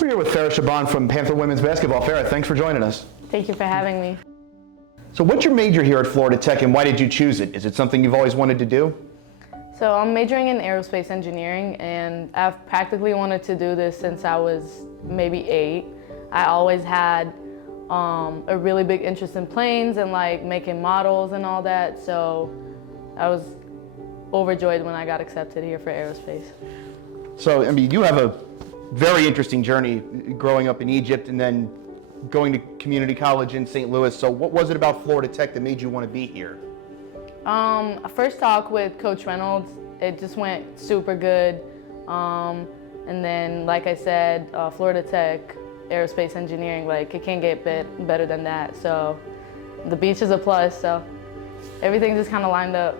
We're here with Farah Shaaban from Panther women's basketball. Farah, thanks for joining us. Thank you for having me. So what's your major here at Florida Tech and why did you choose it? Is it something you've always wanted to do? So I'm majoring in Aerospace Engineering, and I've practically wanted to do this since I was maybe 8. I always had a really big interest in planes and like making models and all that, so I was overjoyed when I got accepted here for aerospace. So, I mean, you have a very interesting journey growing up in Egypt and then going to community college in St. Louis. So what was it about Florida Tech that made you want to be here? First talk with Coach Reynolds, it just went super good. And then, like I said, Florida Tech, Aerospace Engineering, like it can't get better than that. So the beach is a plus, so everything just kind of lined up.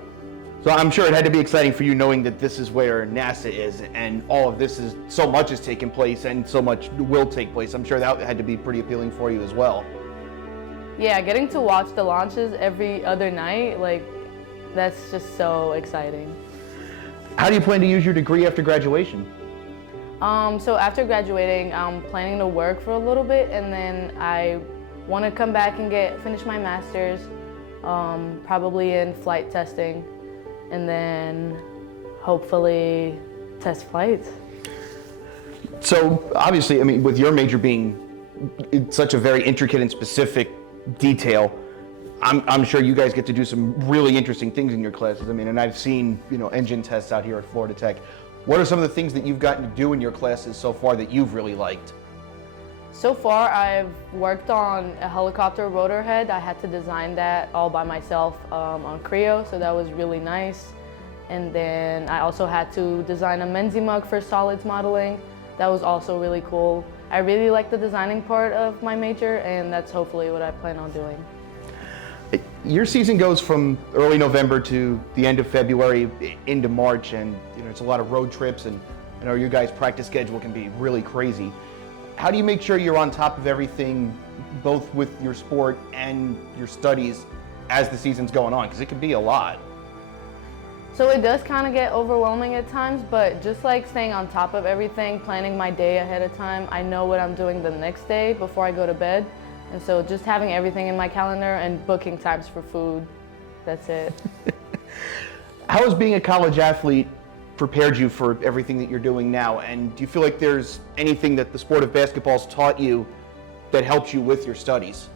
So I'm sure it had to be exciting for you knowing that this is where NASA is and all of this is, so much is taking place and so much will take place. I'm sure that had to be pretty appealing for you as well. Yeah, getting to watch the launches every other night, like that's just so exciting. How do you plan to use your degree after graduation? So after graduating, I'm planning to work for a little bit and then I want to come back and finish my master's, probably in flight testing, and then hopefully test flights. So obviously, I mean, with your major being such a very intricate and specific detail, I'm sure you guys get to do some really interesting things in your classes. I mean, and I've seen, engine tests out here at Florida Tech. What are some of the things that you've gotten to do in your classes so far that you've really liked? So far, I've worked on a helicopter rotor head. I had to design that all by myself on Cairo, so that was really nice. And then I also had to design a Menzi mug for solids modeling. That was also really cool. I really like the designing part of my major, and that's hopefully what I plan on doing. Your season goes from early November to the end of February into March, and it's a lot of road trips, and I know your guys' practice schedule can be really crazy. How do you make sure you're on top of everything, both with your sport and your studies as the season's going on? Because it can be a lot. So it does kind of get overwhelming at times, but just like staying on top of everything, planning my day ahead of time, I know what I'm doing the next day before I go to bed. And so just having everything in my calendar and booking times for food, that's it. How has being a college athlete prepared you for everything that you're doing now? And do you feel like there's anything that the sport of basketball's taught you that helps you with your studies?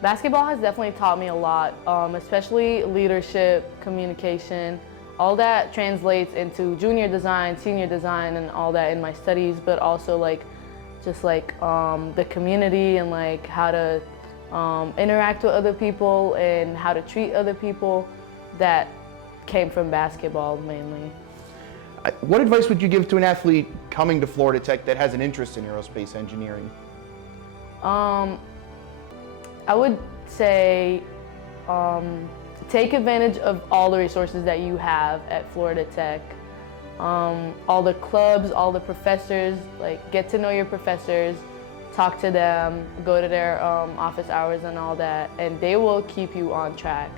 Basketball has definitely taught me a lot, especially leadership, communication. All that translates into junior design, senior design, and all that in my studies, but also just the community and like how to interact with other people and how to treat other people. That came from basketball mainly. What advice would you give to an athlete coming to Florida Tech that has an interest in aerospace engineering? I would say take advantage of all the resources that you have at Florida Tech. All the clubs, all the professors, get to know your professors, talk to them, go to their office hours and all that, and they will keep you on track.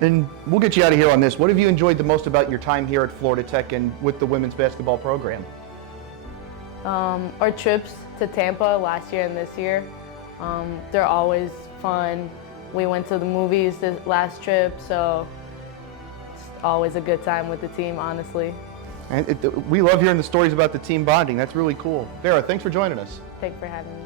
And we'll get you out of here on this. What have you enjoyed the most about your time here at Florida Tech and with the women's basketball program? Our trips to Tampa last year and this year, they're always fun. We went to the movies this last trip, so it's always a good time with the team, honestly. And we love hearing the stories about the team bonding. That's really cool. Farah, thanks for joining us. Thanks for having me.